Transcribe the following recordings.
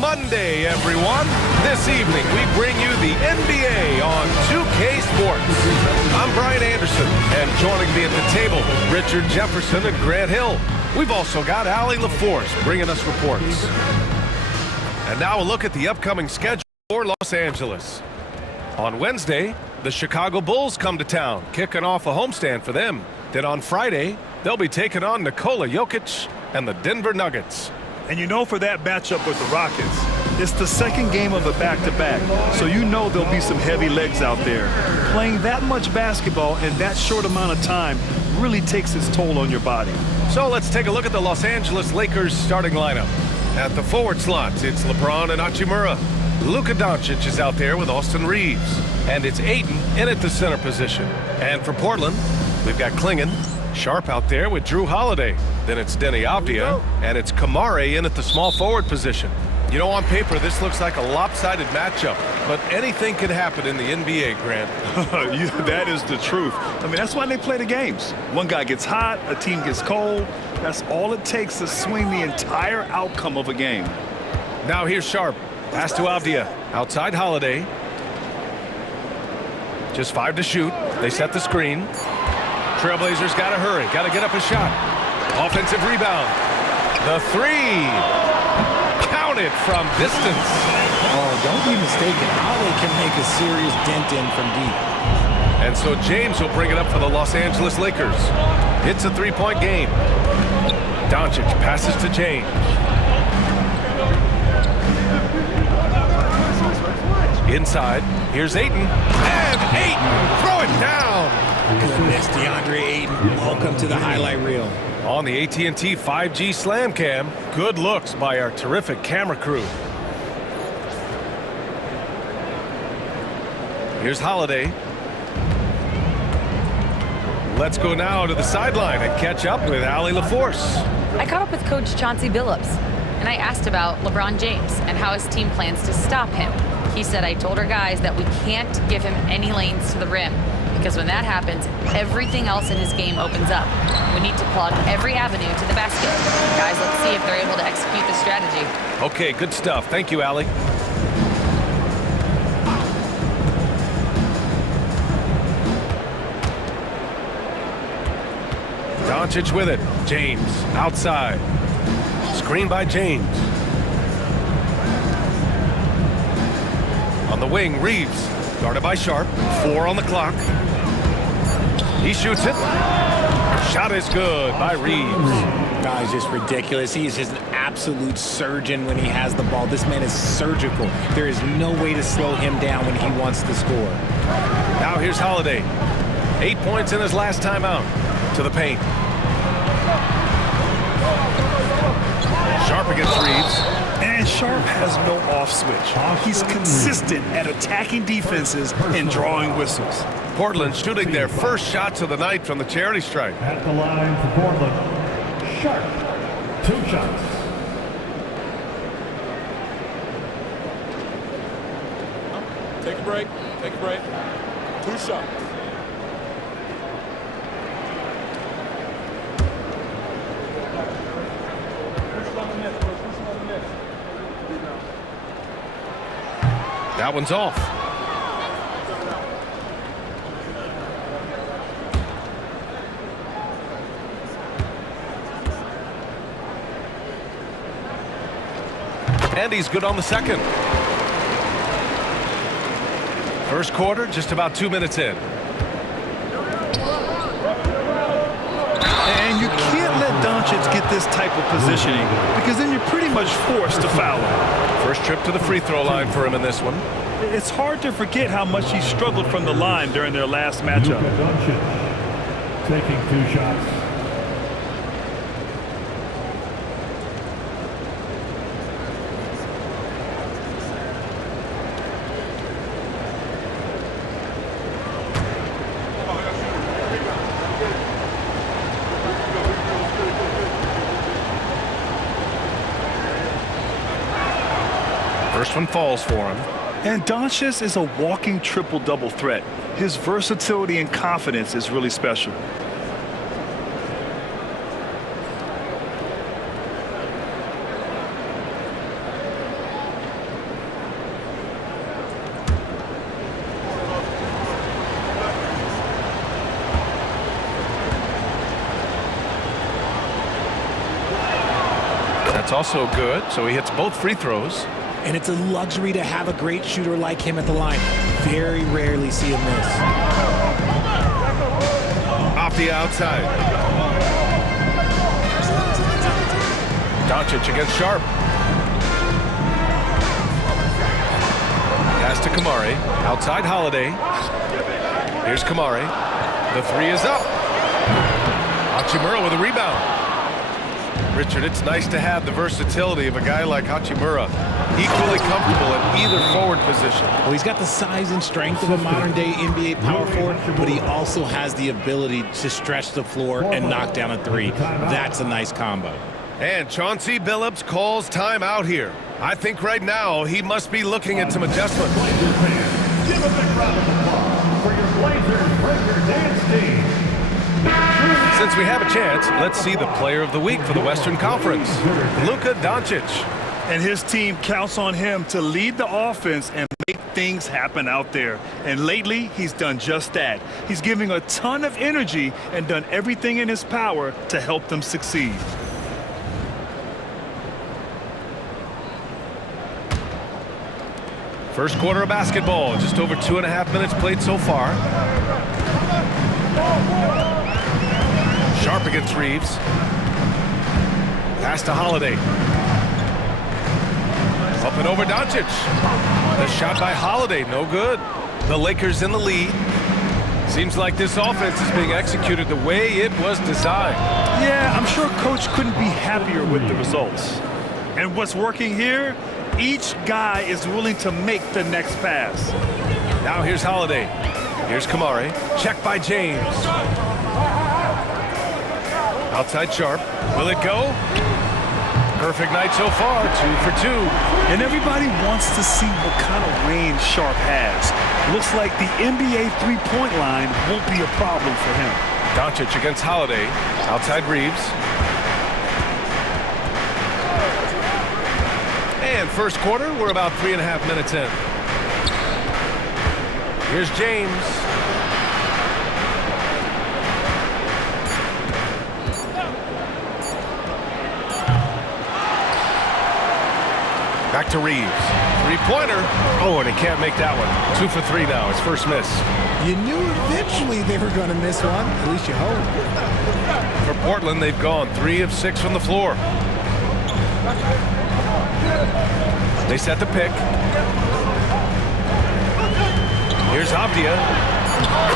Monday, everyone. This evening, we bring you the NBA on 2K Sports. I'm Brian Anderson, and joining me at the table, Richard Jefferson and Grant Hill. We've also got Allie LaForce bringing us reports. And now a look at the upcoming schedule for Los Angeles. On Wednesday, the Chicago Bulls come to town, kicking off a homestand for them. Then on Friday, they'll be taking on Nikola Jokic and the Denver Nuggets. And you know, for that matchup with the Rockets, it's the second game of a back-to-back, so you know there'll be some heavy legs out there. Playing that much basketball in that short amount of time really takes its toll on your body. So let's take a look at the Los Angeles Lakers starting lineup. At the forward slots, it's LeBron and Hachimura. Luka Doncic is out there with Austin Reeves. And it's Ayton in at the center position. And for Portland, we've got Klingon, Sharp out there with Drew Holiday. Then it's Denny Avdia, and it's Kamare in at the small forward position. You know, on paper, this looks like a lopsided matchup, but anything can happen in the NBA, Grant. That is the truth. I mean, that's why they play the games. One guy gets hot, a team gets cold. That's all it takes to swing the entire outcome of a game. Now here's Sharp. Pass to Avdia. Outside Holiday. Just 5 to shoot. They set the screen. Trailblazers got to hurry. Got to get up a shot. Offensive rebound. The three. Counted from distance. Oh, don't be mistaken. Holiday can make a serious dent in from deep. And so James will bring it up for the Los Angeles Lakers. It's a three-point game. Doncic passes to James. Inside, here's Ayton. And Ayton, throw it down. Goodness, DeAndre Ayton, welcome to the highlight reel. On the AT&T 5G Slam Cam, good looks by our terrific camera crew. Here's Holiday. Let's go now to the sideline and catch up with Allie LaForce. I caught up with Coach Chauncey Billups, and I asked about LeBron James and how his team plans to stop him. He said, I told our guys that we can't give him any lanes to the rim, because when that happens, everything else in his game opens up. We need to plug every avenue to the basket. Guys, let's see if they're able to execute the strategy. Okay, good stuff. Thank you, Allie. Doncic with it. James outside. Screen by James. On the wing, Reeves. Guarded by Sharp. 4 on the clock. He shoots it. Shot is good by Reeves. Guys, just ridiculous. He is just an absolute surgeon when he has the ball. This man is surgical. There is no way to slow him down when he wants to score. Now here's Holiday. 8 points in his last time out. To the paint. Sharp against Reeves. And Sharp has no off switch. He's consistent at attacking defenses and drawing whistles. Portland shooting their first shots of the night from the charity stripe. At the line for Portland, Sharp, 2 shots. Take a break. Take a break. 2 shots. That one's off. And he's good on the second. First quarter, just about 2 minutes in. And you can't let Doncic get this type of positioning, because then you're pretty much forced to foul him. First trip to the free throw line for him in this one. It's hard to forget how much he struggled from the line during their last matchup. Luka Doncic taking 2 shots. First one falls for him. And Doncic is a walking triple-double threat. His versatility and confidence is really special. also good, so he hits both free throws. And it's a luxury to have a great shooter like him at the line. Very rarely see him miss. Off the outside. Doncic against Sharp. Pass to Kamari. Outside Holiday. Here's Kamari. The three is up. Hachimura with a rebound. Richard, it's nice to have the versatility of a guy like Hachimura. Equally comfortable at either forward position. Well, he's got the size and strength of a modern-day NBA power forward, but he also has the ability to stretch the floor and knock down a three. That's a nice combo. And Chauncey Billups calls timeout here. I think right now he must be looking at some adjustments. Give a big round of applause for your Blazers Breaker Dance team. Since we have a chance, let's see the player of the week for the Western Conference, Luka Doncic. And his team counts on him to lead the offense and make things happen out there. And lately, he's done just that. He's giving a ton of energy and done everything in his power to help them succeed. First quarter of basketball, just over 2.5 minutes played so far. Sharp against Reeves. Pass to Holiday. Up and over Doncic. The shot by Holiday, no good. The Lakers in the lead. Seems like this offense is being executed the way it was designed. Yeah, I'm sure Coach couldn't be happier with the results. And what's working here? Each guy is willing to make the next pass. Now here's Holiday. Here's Kamari. Check by James. Outside Sharp. Will it go? Perfect night so far, 2 for 2. And everybody wants to see what kind of range Sharp has. Looks like the NBA three-point line won't be a problem for him. Doncic against Holiday. Outside Reeves. And first quarter, we're about 3.5 minutes in. Here's James. Back to Reeves. Three-pointer. Oh, and he can't make that one. 2 for 3 now. His first miss. You knew eventually they were going to miss one. At least you hope. For Portland, they've gone 3 of 6 from the floor. They set the pick. Here's Avdia.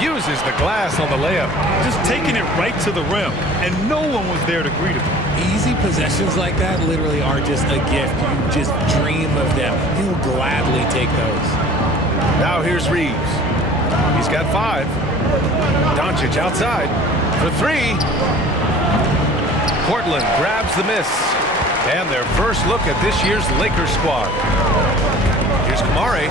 Uses the glass on the layup. Just taking it right to the rim, and no one was there to greet him. Easy possessions like that literally are just a gift. You just dream of them. He'll gladly take those. Now here's Reeves. He's got 5. Doncic outside for 3. Portland grabs the miss. And their first look at this year's Lakers squad. Here's Kamari.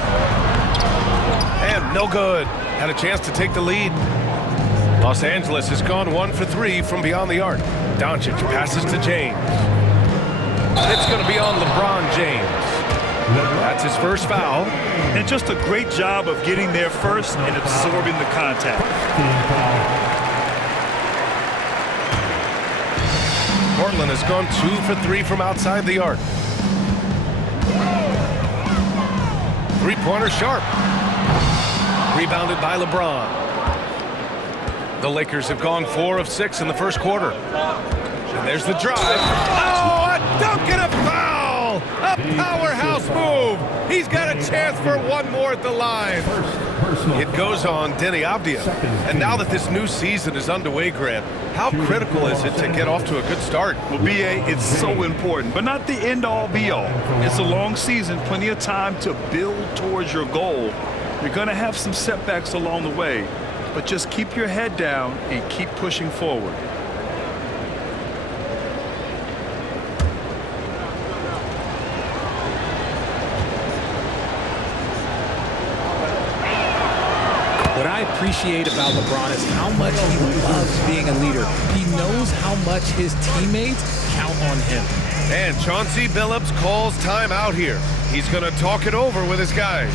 And no good. Had a chance to take the lead. Los Angeles has gone 1 for 3 from beyond the arc. Doncic passes to James. It's going to be on LeBron James. That's his first foul. And just a great job of getting there first and absorbing the contact. Portland has gone 2 for 3 from outside the arc. Three-pointer Sharp. Rebounded by LeBron. The Lakers have gone 4 of 6 in the first quarter. And there's the drive. Oh, a dunk and a foul! A powerhouse move! He's got a chance for one more at the line. It goes on Denny Avdia. And now that this new season is underway, Grant, how critical is it to get off to a good start? Well, B.A., it's so important, but not the end-all, be-all. It's a long season, plenty of time to build towards your goal. You're going to have some setbacks along the way, but just keep your head down and keep pushing forward. What I appreciate about LeBron is how much he loves being a leader. He knows how much his teammates count on him. And Chauncey Billups calls timeout here. He's going to talk it over with his guys.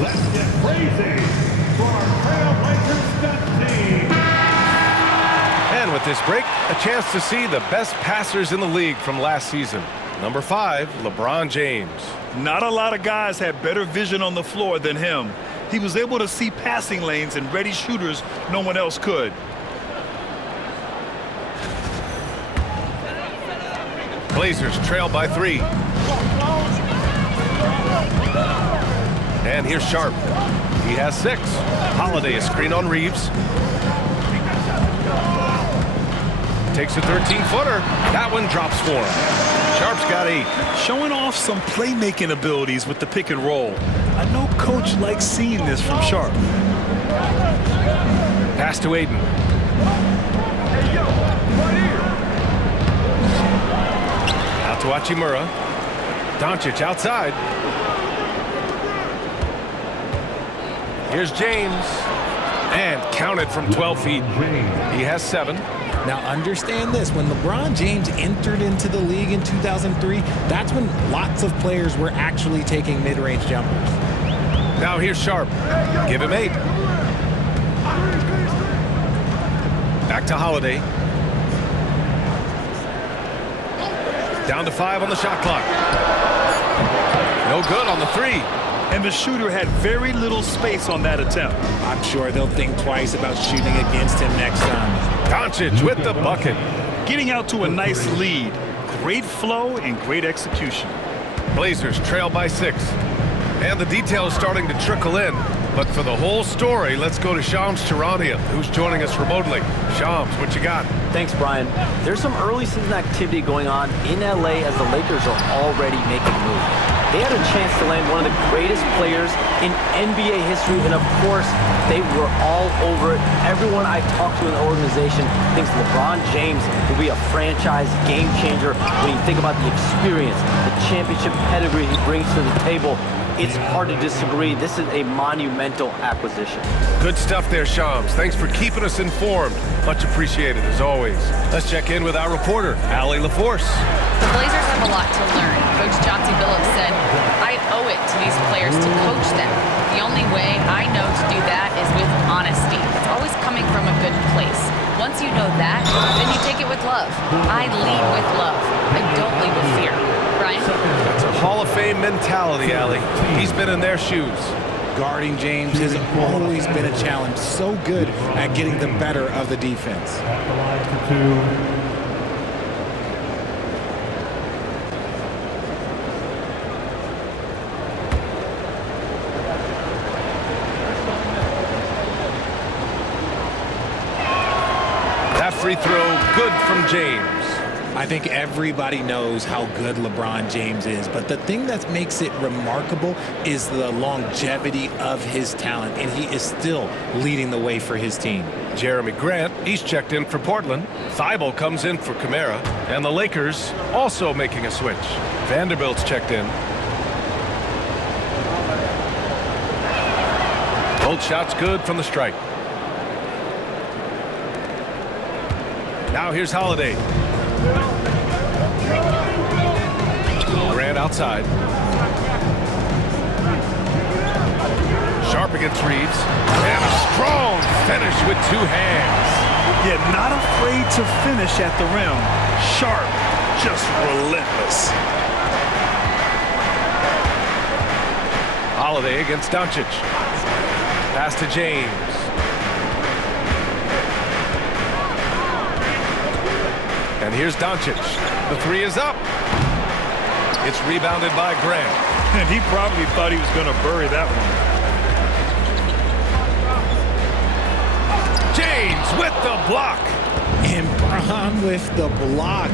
Let's get crazy for our Trailblazers stunt team. And with this break, a chance to see the best passers in the league from last season. Number 5, LeBron James. Not a lot of guys had better vision on the floor than him. He was able to see passing lanes and ready shooters no one else could. Blazers trail by 3. And here's Sharp. He has 6. Holiday a screen on Reeves. Takes a 13-footer. That one drops for him. Sharp's got 8. Showing off some playmaking abilities with the pick and roll. I know Coach likes seeing this from Sharp. Pass to Aiden. Out to Hachimura. Doncic outside. Here's James. And counted from 12 feet. He has 7. Now understand this, when LeBron James entered into the league in 2003, that's when lots of players were actually taking mid-range jumpers. Now here's Sharp. Give him 8. Back to Holiday. Down to 5 on the shot clock. No good on the 3. And the shooter had very little space on that attempt. I'm sure they'll think twice about shooting against him next time. Doncic with the bucket. Getting out to a nice lead. Great flow and great execution. Blazers trail by 6. And the detail is starting to trickle in. But for the whole story, let's go to Shams Charania, who's joining us remotely. Shams, what you got? Thanks, Brian. There's some early season activity going on in LA as the Lakers are already making moves. They had a chance to land one of the greatest players in NBA history, and of course, they were all over it. Everyone I talked to in the organization thinks LeBron James will be a franchise game changer when you think about the experience, the championship pedigree he brings to the table. It's hard to disagree. This is a monumental acquisition. Good stuff there, Shams. Thanks for keeping us informed. Much appreciated, as always. Let's check in with our reporter, Allie LaForce. The Blazers have a lot to learn. Coach Chauncey Billups said, I owe it to these players to coach them. The only way I know to do that is with honesty. It's always coming from a good place. Once you know that, then you take it with love. I lead with love. I don't lead with fear. Brian? That's a Hall of Fame mentality, Allie. He's been in their shoes. Guarding James has always been a challenge. So good at getting the better of the defense. That free throw, good from James. I think everybody knows how good LeBron James is, but the thing that makes it remarkable is the longevity of his talent, and he is still leading the way for his team. Jeremy Grant, he's checked in for Portland. Thibault comes in for Camara. And the Lakers also making a switch. Vanderbilt's checked in. Both shots good from the stripe. Now here's Holiday. Grant outside. Sharp against Reeves. And a strong finish with 2 hands. Yet not afraid to finish at the rim. Sharp, just relentless. Holiday against Doncic. Pass to James. And here's Doncic. The 3 is up. It's rebounded by Grant. And he probably thought he was going to bury that one. James with the block. And Bron with the block.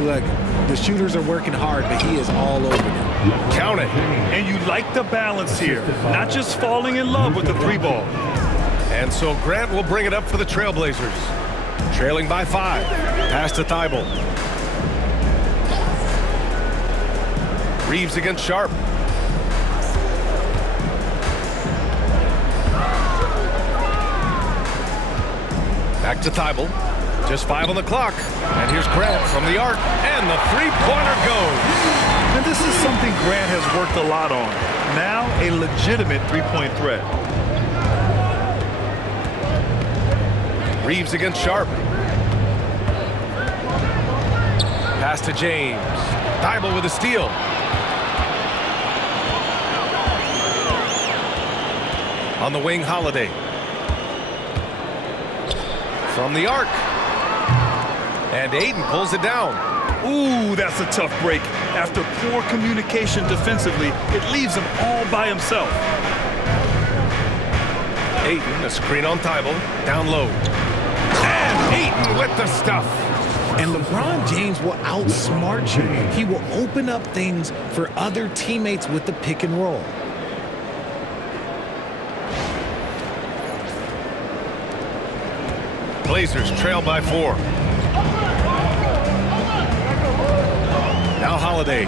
Look, the shooters are working hard, but he is all over them. Count it. And you like the balance here. Not just falling in love with the 3-ball. And so Grant will bring it up for the Trailblazers. Trailing by 5. Pass to Thibault. Reeves against Sharp. Back to Thibault. Just 5 on the clock. And here's Grant from the arc. And the 3-pointer goes. And this is something Grant has worked a lot on. Now a legitimate three-point threat. Reeves against Sharp. Pass to James. Thibault with a steal. On the wing, Holiday. From the arc. And Ayton pulls it down. Ooh, that's a tough break. After poor communication defensively, it leaves him all by himself. Ayton, a screen on Thibault. Down low. And Ayton with the stuff. And LeBron James will outsmart you. He will open up things for other teammates with the pick and roll. Blazers trail by 4. Now Holiday.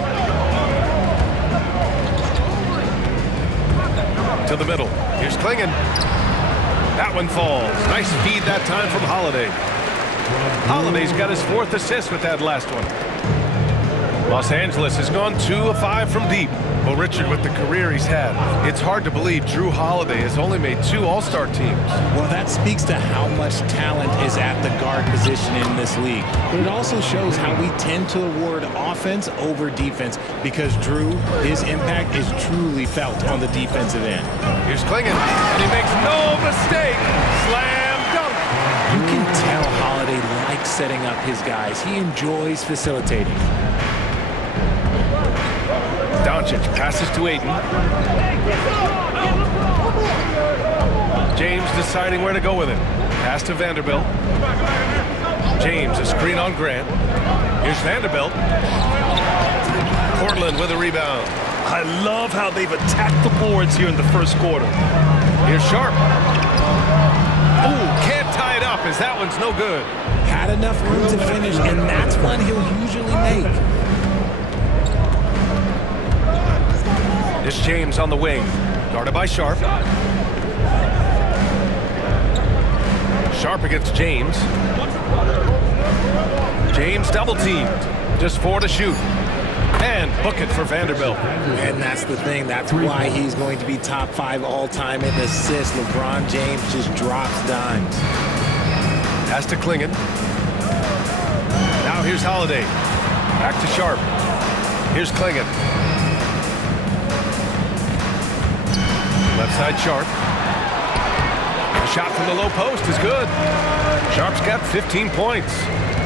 To the middle. Here's Klingon. That one falls. Nice feed that time from Holiday. Holiday's got his 4th assist with that last one. Los Angeles has gone 2 of 5 from deep. Well, Richard, with the career he's had, it's hard to believe Drew Holiday has only made 2 All-Star teams. Well, that speaks to how much talent is at the guard position in this league. But it also shows how we tend to award offense over defense because Drew, his impact is truly felt on the defensive end. Here's Klingon, and he makes no mistake. Slam dunk. You can tell Holiday likes setting up his guys. He enjoys facilitating. Doncic passes to Ayton. James deciding where to go with it. Pass to Vanderbilt. James, a screen on Grant. Here's Vanderbilt. Portland with a rebound. I love how they've attacked the boards here in the first quarter. Here's Sharp. Ooh, can't tie it up as that one's no good. Had enough room to finish, and that's one he'll usually make. This James on the wing, guarded by Sharp. Sharp against James. James double teamed. Just 4 to shoot. And book it for Vanderbilt. And that's the thing. That's why he's going to be top 5 all-time in assists. LeBron James just drops dimes. Pass to Klingon. Now here's Holiday. Back to Sharp. Here's Klingon. Left side Sharp. The shot from the low post is good. Sharp's got 15 points.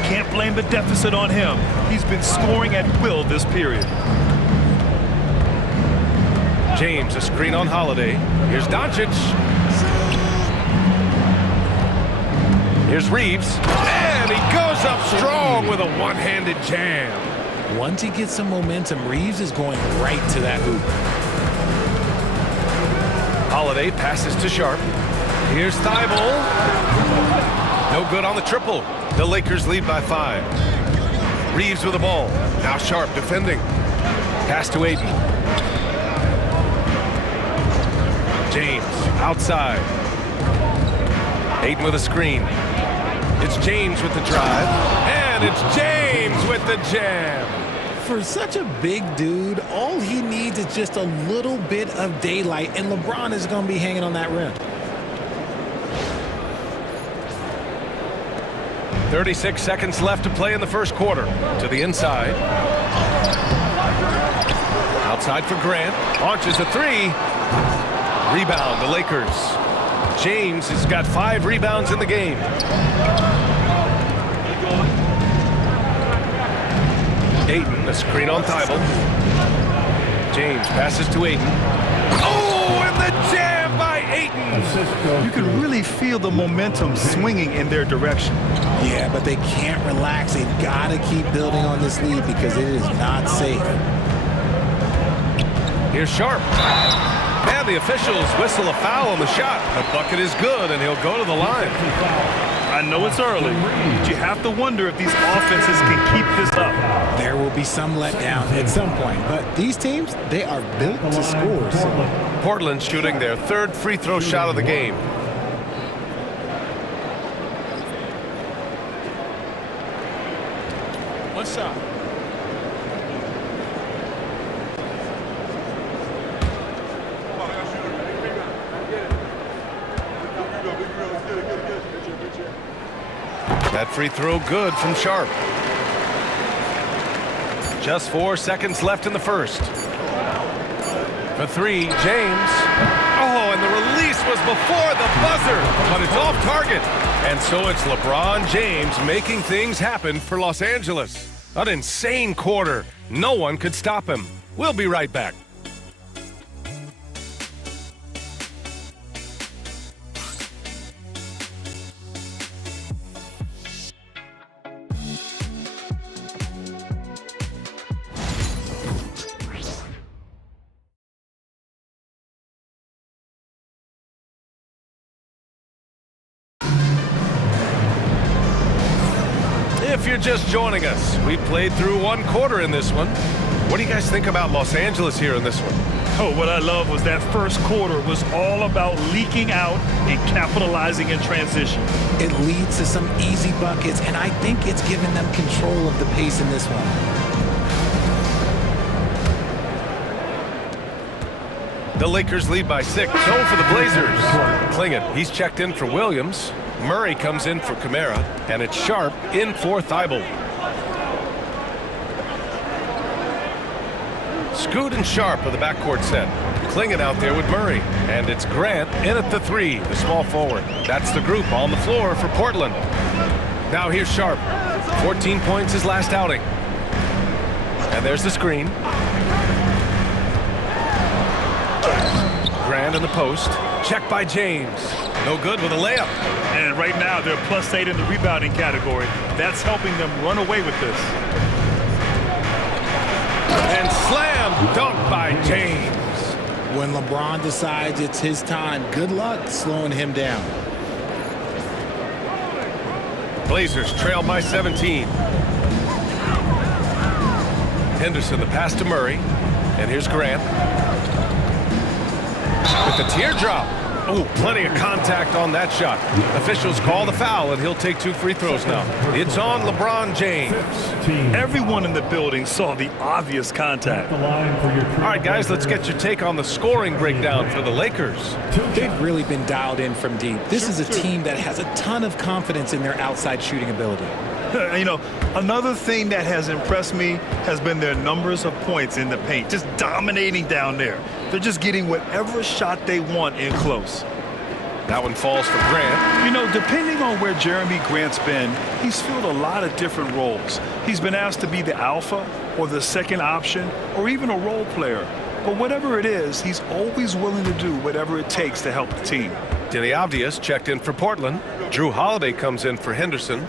Can't blame the deficit on him. He's been scoring at will this period. James, a screen on Holiday. Here's Doncic. Here's Reeves. And he goes up strong with a one-handed jam. Once he gets some momentum, Reeves is going right to that hoop. Holiday passes to Sharp. Here's Thibault. No good on the triple. The Lakers lead by 5. Reeves with the ball. Now Sharp defending. Pass to Ayton. James outside. Ayton with a screen. It's James with the drive. And it's James with the jam. For such a big dude, all he needs is just a little bit of daylight, and LeBron is going to be hanging on that rim. 36 seconds left to play in the first quarter. To the inside. Outside for Grant. Launches a 3. Rebound, the Lakers. James has got 5 rebounds in the game. Ayton, a screen on Thibault. James passes to Ayton. Oh, and the jam by Ayton. You can really feel the momentum swinging in their direction. Yeah, but they can't relax. They've got to keep building on this lead because it is not safe. Here's Sharp. And the officials whistle a foul on the shot. The bucket is good, and he'll go to the line. I know it's early, but you have to wonder if these offenses can keep this up. There will be some letdown at some point, but these teams, they are built to score. So. Portland shooting their 3rd free throw shot of the game. One shot. That free throw good from Sharp. Just 4 seconds left in the first. For three, James. Oh, and the release was before the buzzer, but it's off target. And so it's LeBron James making things happen for Los Angeles. An insane quarter. No one could stop him. We'll be right back. If you're just joining us, we played through one quarter in this one. What do you guys think about Los Angeles here in this one? Oh, what I love was that first quarter was all about leaking out and capitalizing in transition. It leads to some easy buckets, and I think it's given them control of the pace in this one. The Lakers lead by 6. So for the Blazers. Klingin, he's checked in for Williams. Murray comes in for Kamara, and it's Sharp in for Thibault. Scoot and Sharp are the backcourt set. Klingin out there with Murray, and it's Grant in at the 3, the small forward. That's the group on the floor for Portland. Now here's Sharp. 14 points his last outing. And there's the screen. Grant in the post. Checked by James. No good with a layup. And right now, they're +8 in the rebounding category. That's helping them run away with this. And slam dunk by James. When LeBron decides it's his time, good luck slowing him down. Blazers trail by 17. Henderson the pass to Murray. And here's Grant. With the teardrop. Oh, plenty of contact on that shot. Officials call the foul, and he'll take 2 free throws now. It's on LeBron James. Everyone in the building saw the obvious contact. All right, guys, let's get your take on the scoring breakdown for the Lakers. They've really been dialed in from deep. This is a team that has a ton of confidence in their outside shooting ability. You know, another thing that has impressed me has been their numbers of points in the paint, just dominating down there. They're just getting whatever shot they want in close. That one falls for Grant. You know, depending on where Jeremy Grant's been, he's filled a lot of different roles. He's been asked to be the alpha or the second option or even a role player. But whatever it is, he's always willing to do whatever it takes to help the team. Denny Avdius checked in for Portland. Drew Holiday comes in for Henderson.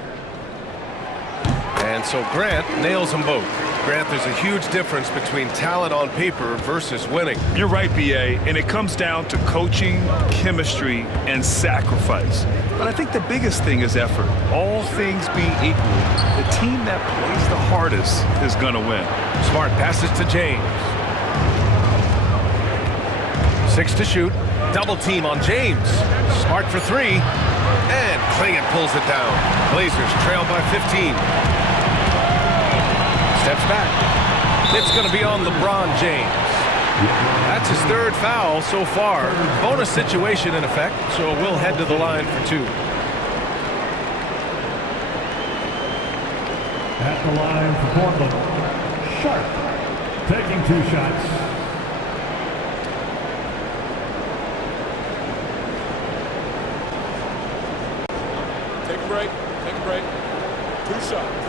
And so Grant nails them both. Grant, there's a huge difference between talent on paper versus winning. You're right, B.A., and it comes down to coaching, chemistry, and sacrifice. But I think the biggest thing is effort. All things being equal, the team that plays the hardest is going to win. Smart passes to James. 6 to shoot. Double team on James. Smart for 3. And Klingin pulls it down. Blazers trail by 15. Steps back. It's going to be on LeBron James. That's his 3rd foul so far. Bonus situation in effect, so we'll head to the line for 2. At the line for Portland, Sharp taking 2 shots. Take a break. Take a break. 2 shots.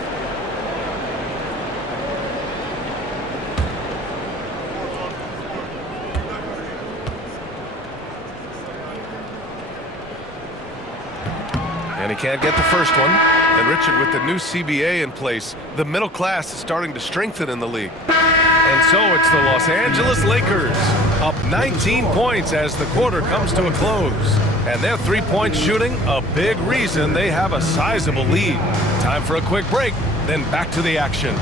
And he can't get the first one. And Richard, with the new CBA in place, the middle class is starting to strengthen in the league. And so it's the Los Angeles Lakers up 19 points as the quarter comes to a close. And their 3-point shooting, a big reason they have a sizable lead. Time for a quick break, then back to the action.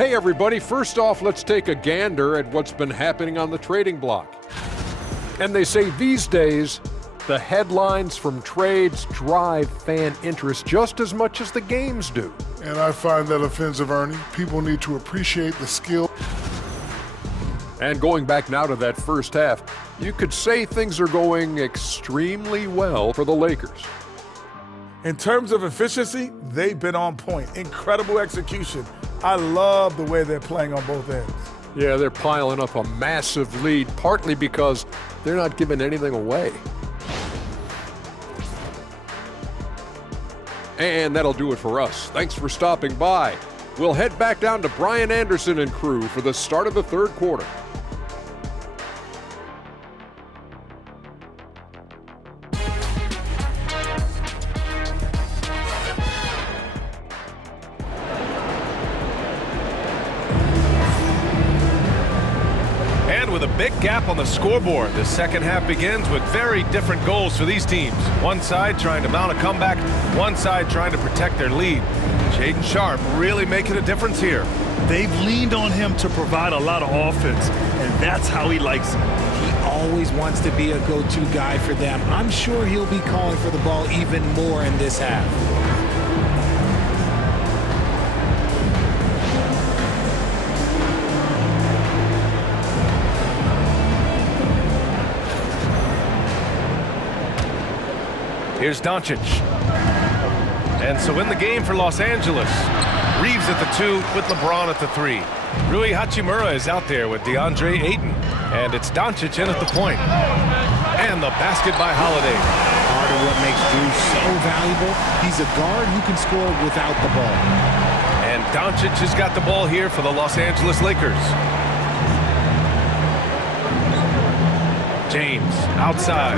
Hey everybody, first off, let's take a gander at what's been happening on the trading block. And they say these days, the headlines from trades drive fan interest just as much as the games do. And I find that offensive, Ernie. People need to appreciate the skill. And going back now to that first half, you could say things are going extremely well for the Lakers. In terms of efficiency, they've been on point. Incredible execution. I love the way they're playing on both ends. Yeah, they're piling up a massive lead, partly because they're not giving anything away. And that'll do it for us. Thanks for stopping by. We'll head back down to Brian Anderson and crew for the start of the third quarter. With a big gap on the scoreboard, the second half begins with very different goals for these teams. One side trying to mount a comeback, one side trying to protect their lead. Shaedon Sharpe really making a difference here. They've leaned on him to provide a lot of offense, and that's how he likes it. He always wants to be a go-to guy for them. I'm sure he'll be calling for the ball even more in this half. Here's Doncic. And so in the game for Los Angeles, Reeves at the 2 with LeBron at the 3. Rui Hachimura is out there with DeAndre Ayton. And it's Doncic in at the point. And the basket by Holiday. Part of what makes Drew so valuable, he's a guard who can score without the ball. And Doncic has got the ball here for the Los Angeles Lakers. James outside.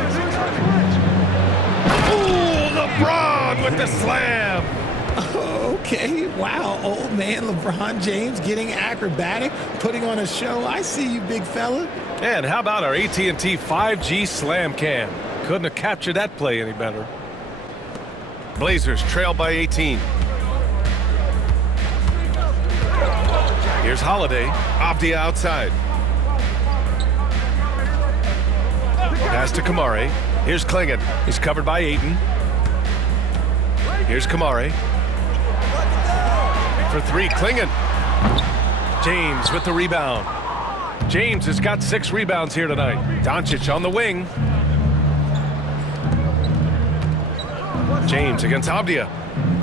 LeBron with the slam. Okay, wow, old man LeBron James getting acrobatic, putting on a show. I see you, big fella. And how about our AT&T 5G slam cam? Couldn't have captured that play any better. Blazers trail by 18. Here's Holiday. Avdia outside. Pass to Kamare. Here's Klingon. He's covered by Ayton. Here's Kamare. For 3, Klingon. James with the rebound. James has got 6 rebounds here tonight. Doncic on the wing. James against Avdia.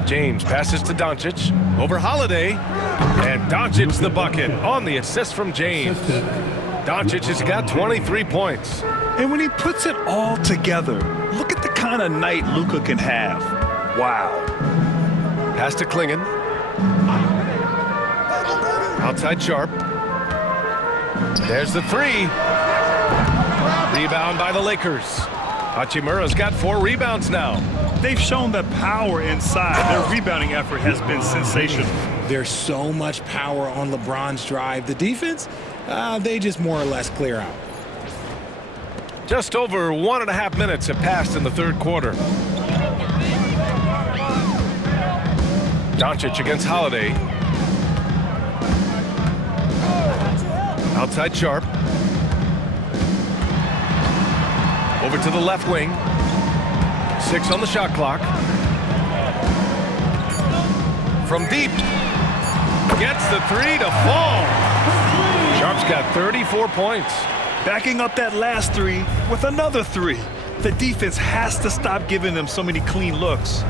James passes to Doncic. Over Holiday. And Doncic the bucket on the assist from James. Doncic has got 23 points. And when he puts it all together, look at the kind of night Luka can have. Wow. Pass to Klingon. Outside Sharpe. There's the 3. Rebound by the Lakers. Hachimura's got 4 rebounds now. They've shown that power inside. Their rebounding effort has been sensational. There's so much power on LeBron's drive. The defense, they just more or less clear out. Just over 1.5 minutes have passed in the third quarter. Doncic against Holiday. Outside Sharpe. Over to the left wing. 6 on the shot clock. From deep. Gets the 3 to fall. Sharpe's got 34 points. Backing up that last 3 with another 3. The defense has to stop giving them so many clean looks.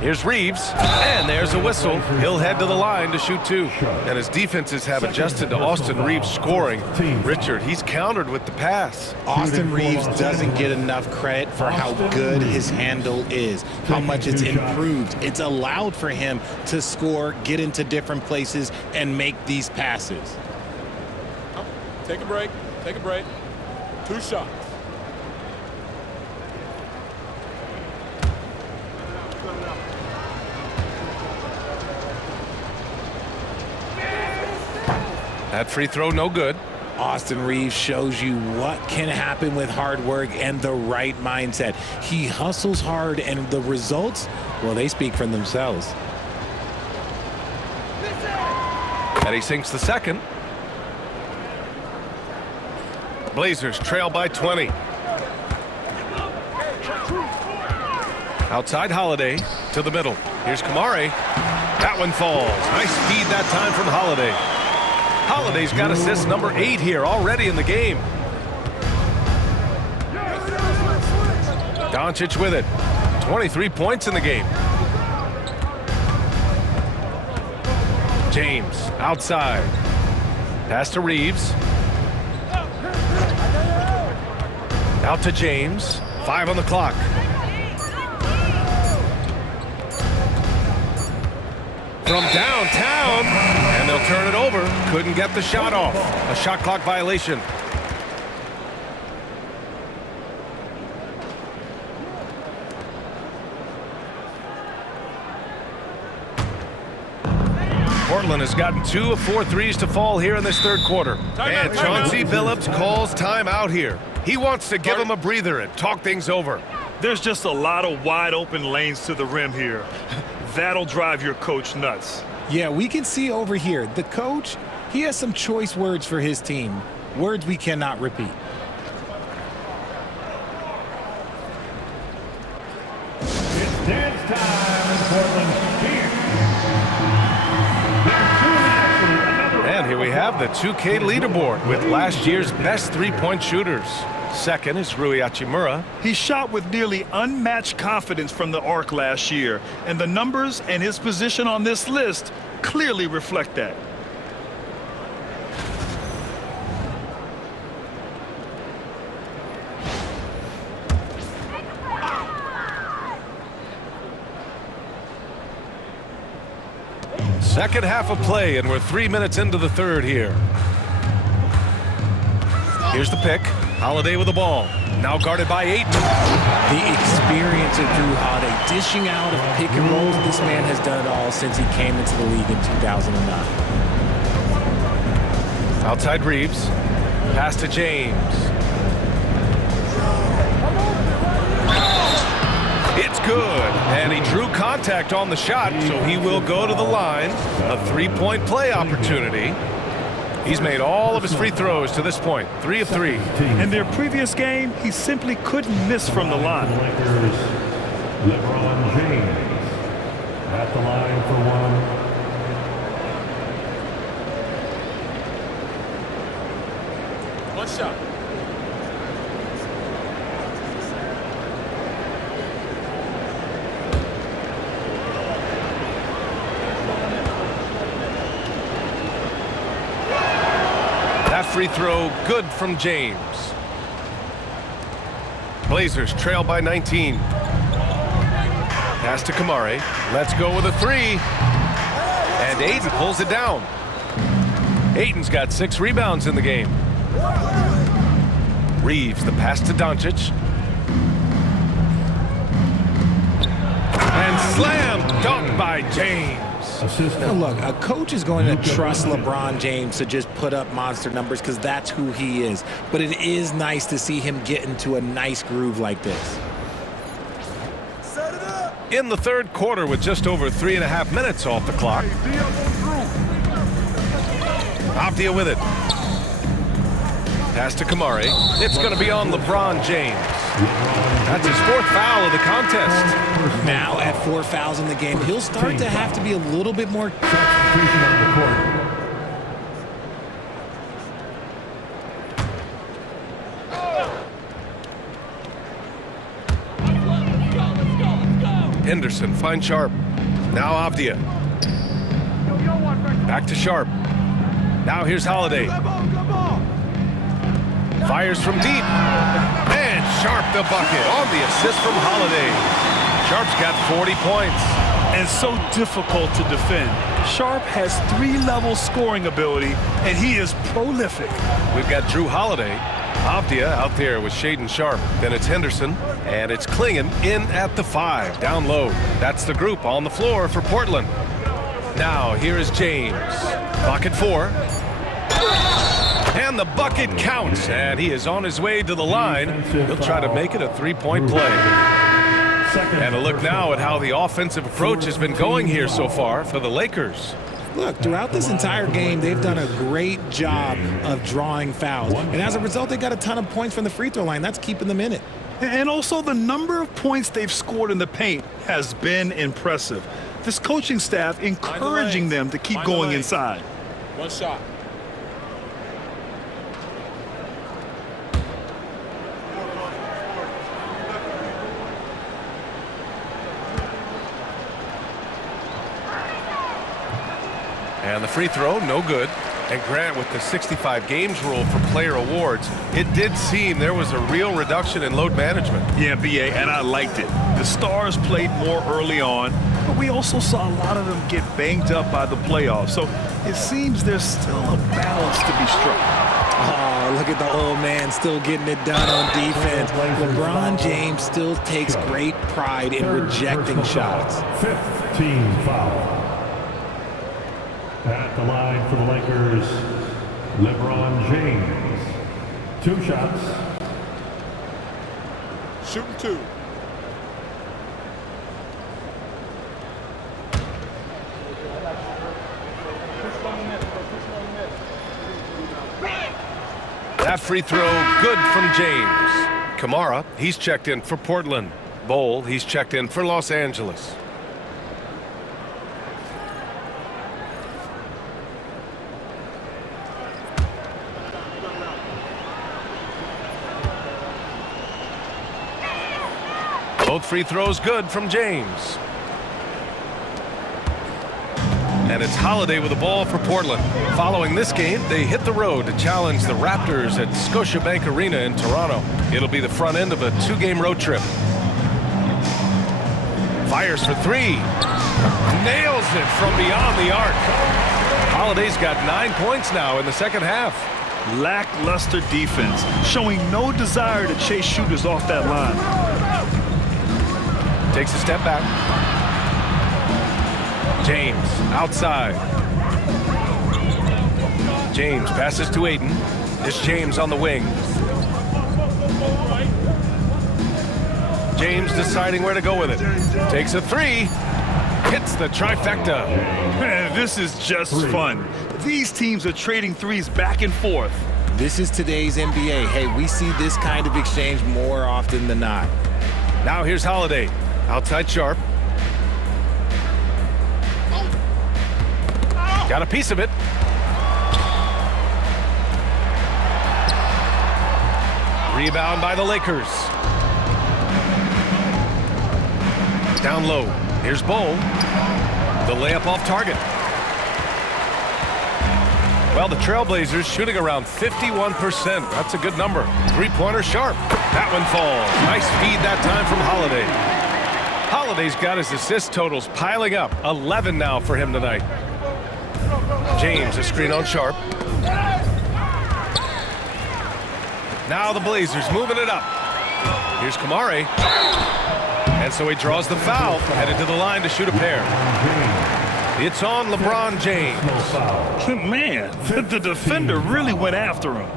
Here's Reeves, and there's a whistle. He'll head to the line to shoot 2. And his defenses have adjusted to Austin Reeves scoring. Richard, he's countered with the pass. Austin Reeves doesn't get enough credit for how good his handle is, how much it's improved. It's allowed for him to score, get into different places, and make these passes. Take a break. Take a break. 2 shots. That free throw, no good. Austin Reeves shows you what can happen with hard work and the right mindset. He hustles hard, and the results, well, they speak for themselves. And he sinks the second. Blazers trail by 20. Outside Holiday to the middle. Here's Kamari. That one falls. Nice speed that time from Holiday. Holiday's got assist number 8 here already in the game. Doncic with it. 23 points in the game. James outside. Pass to Reeves. Out to James. 5 on the clock. From downtown, and they'll turn it over. Couldn't get the shot off. A shot clock violation. Portland has gotten 2 of 4 threes to fall here in this third quarter. And Chauncey Billups calls timeout here. He wants to give him a breather and talk things over. There's just a lot of wide open lanes to the rim here. That'll drive your coach nuts. Yeah, we can see over here, the coach, he has some choice words for his team. Words we cannot repeat. It's dance time in Portland. And here we have the 2K leaderboard with last year's best three-point shooters. Second is Rui Hachimura. He shot with nearly unmatched confidence from the arc last year, and the numbers and his position on this list clearly reflect that. Second half of play, and we're 3 minutes into the third here. Here's the pick. Holiday with the ball. Now guarded by Ayton. The experience of Drew Holiday dishing out of pick and rolls. This man has done it all since he came into the league in 2009. Outside Reeves. Pass to James. It's good. And he drew contact on the shot, so he will go to the line. A three-point play opportunity. He's made all of his free throws to this point. 3 of 3. In their previous game, he simply couldn't miss from the line. LeBron James at the line for one. One shot. That free throw good from James. Blazers trail by 19. Pass to Kamari. Let's go with a 3. And Ayton pulls it down. Ayton's got 6 rebounds in the game. Reeves, the pass to Doncic. And slam dunk by James. Now look, a coach is going to trust LeBron James to just put up monster numbers because that's who he is. But it is nice to see him get into a nice groove like this. In the third quarter with just over 3.5 minutes off the clock. Avdia with it. Pass to Kamari. It's going to be on LeBron James. That's his 4th foul of the contest. Now at 4 fouls in the game, he'll start to have to be a little bit more. Henderson finds Sharp. Now Avdia. Back to Sharp. Now here's Holiday. Fires from deep. And Sharp the bucket on the assist from Holiday. Sharp's got 40 points. And so difficult to defend. Sharp has 3-level scoring ability, and he is prolific. We've got Drew Holiday. Avdia out there with Shaedon Sharp. Then it's Henderson. And it's Klingon in at the 5. Down low. That's the group on the floor for Portland. Now here is James. Clock at 4. And the bucket counts. And he is on his way to the line. He'll try to make it a 3-point play. And a look now at how the offensive approach has been going here so far for the Lakers. Look, throughout this entire game, they've done a great job of drawing fouls. And as a result, they got a ton of points from the free throw line. That's keeping them in it. And also the number of points they've scored in the paint has been impressive. This coaching staff encouraging them to keep going inside. One shot. And the free throw, no good. And Grant, with the 65 games rule for player awards, it did seem there was a real reduction in load management. Yeah, BA, and I liked it. The stars played more early on, but we also saw a lot of them get banged up by the playoffs. So it seems there's still a balance to be struck. Oh, look at the old man still getting it done on defense. LeBron James still takes great pride in rejecting shots. 5th team foul. At the line for the Lakers, LeBron James. 2 shots. Shooting 2. That free throw, good from James. Kamara, he's checked in for Portland. Bol, he's checked in for Los Angeles. Both free throws good from James. And it's Holiday with the ball for Portland. Following this game, they hit the road to challenge the Raptors at Scotiabank Arena in Toronto. It'll be the front end of a 2-game road trip. Fires for 3. Nails it from beyond the arc. Holiday's got 9 points now in the second half. Lackluster defense, showing no desire to chase shooters off that line. Takes a step back. James outside. James passes to Ayton. It's James on the wing. James deciding where to go with it. Takes a 3. Hits the trifecta. Man, this is just fun. These teams are trading threes back and forth. This is today's NBA. Hey, we see this kind of exchange more often than not. Now here's Holiday. Outside Sharp. Got a piece of it. Rebound by the Lakers. Down low. Here's Bol. The layup off target. Well, the Trailblazers shooting around 51%. That's a good number. 3-pointer Sharp. That one falls. Nice feed that time from Holiday. Holiday's got his assist totals piling up. 11 now for him tonight. James, a screen on Sharp. Now the Blazers moving it up. Here's Kamari. And so he draws the foul, headed to the line to shoot a pair. It's on LeBron James. Man, the defender really went after him.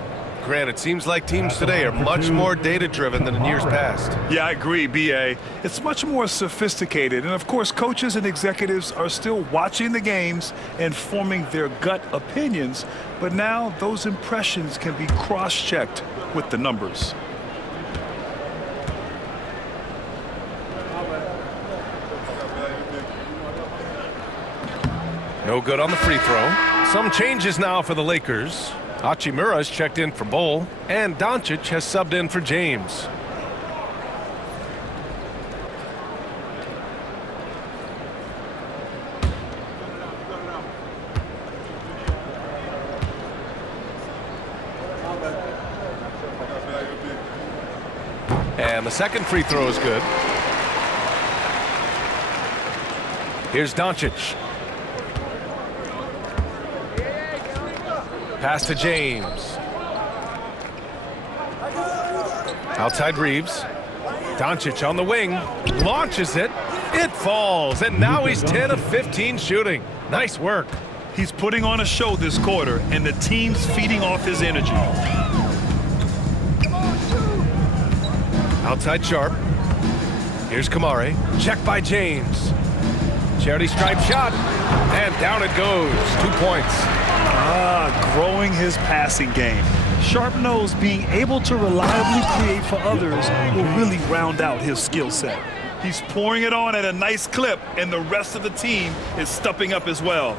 Grant, it seems like teams today are much more data-driven than in years past. Yeah, I agree, BA. It's much more sophisticated. And, of course, coaches and executives are still watching the games and forming their gut opinions. But now those impressions can be cross-checked with the numbers. No good on the free throw. Some changes now for the Lakers. Hachimura's checked in for Bol, and Doncic has subbed in for James. And the second free throw is good. Here's Doncic. Pass to James. Outside Reeves. Doncic on the wing. Launches it. It falls. And now he's 10 of 15 shooting. Nice work. He's putting on a show this quarter, and the team's feeding off his energy. Outside Sharp. Here's Kamari. Check by James. Charity stripe shot, and down it goes. 2 points. Growing his passing game. Sharp knows being able to reliably create for others will really round out his skill set. He's pouring it on at a nice clip, and the rest of the team is stepping up as well.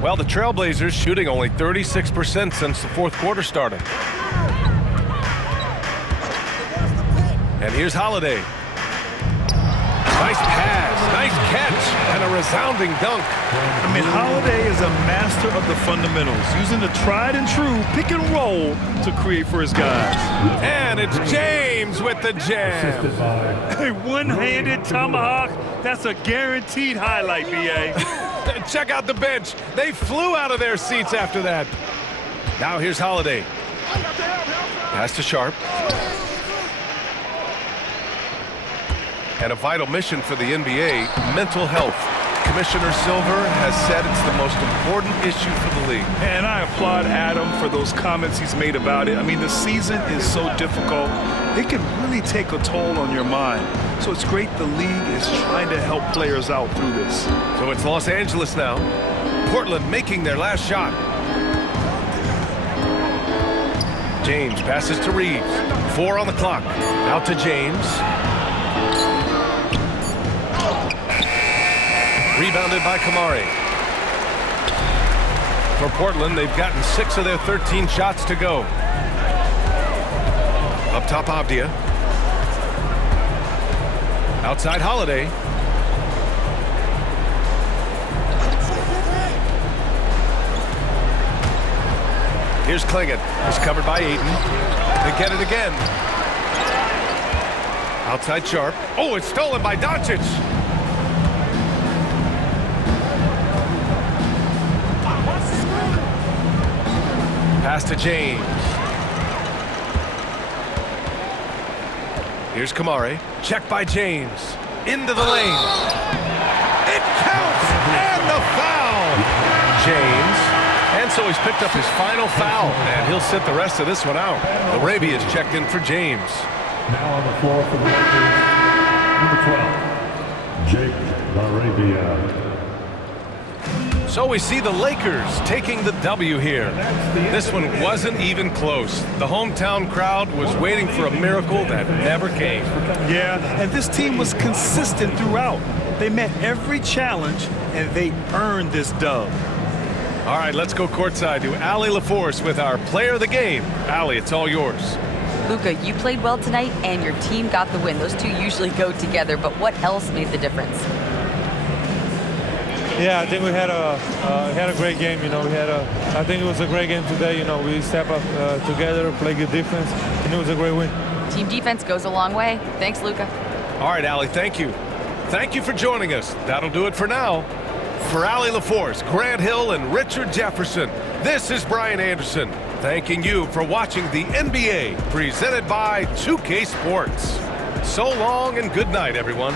Well, the Trailblazers shooting only 36% since the fourth quarter started. And here's Holiday. Nice pass, nice catch, and a resounding dunk. I mean, Holiday is a master of the fundamentals, using the tried and true pick and roll to create for his guys. And it's James with the jam. A one-handed tomahawk, that's a guaranteed highlight, B.A. Check out the bench. They flew out of their seats after that. Now here's Holiday. Pass to Sharp. And a vital mission for the NBA, mental health. Commissioner Silver has said it's the most important issue for the league. And I applaud Adam for those comments he's made about it. I mean, the season is so difficult. It can really take a toll on your mind. So it's great the league is trying to help players out through this. So it's Los Angeles now. Portland making their last shot. James passes to Reeves. 4 on the clock. Out to James. Rebounded by Kamari. For Portland, they've gotten 6 of their 13 shots to go. Up top, Avdia. Outside, Holiday. Here's Klingon. It's covered by Ayton. They get it again. Outside, Sharp. Oh, it's stolen by Doncic. Pass to James. Here's Kamari. Check by James. Into the lane. It counts! And the foul! James. And so he's picked up his final foul. And he'll sit the rest of this one out. Arabia's checked in for James. Now on the floor for the Lakers, number 12, Jake Arabia. So we see the Lakers taking the W here. This one wasn't even close. The hometown crowd was waiting for a miracle that never came. Yeah, and this team was consistent throughout. They met every challenge, and they earned this dub. All right, let's go courtside to Allie LaForce with our player of the game. Allie, it's all yours. Luka, you played well tonight, and your team got the win. Those two usually go together, but what else made the difference? Yeah, I think we had a great game. You know, I think it was a great game today. You know, we step up together, play good defense, and it was a great win. Team defense goes a long way. Thanks, Luka. All right, Allie, thank you. Thank you for joining us. That'll do it for now. For Allie LaForce, Grant Hill, and Richard Jefferson, this is Brian Anderson, thanking you for watching the NBA presented by 2K Sports. So long and good night, everyone.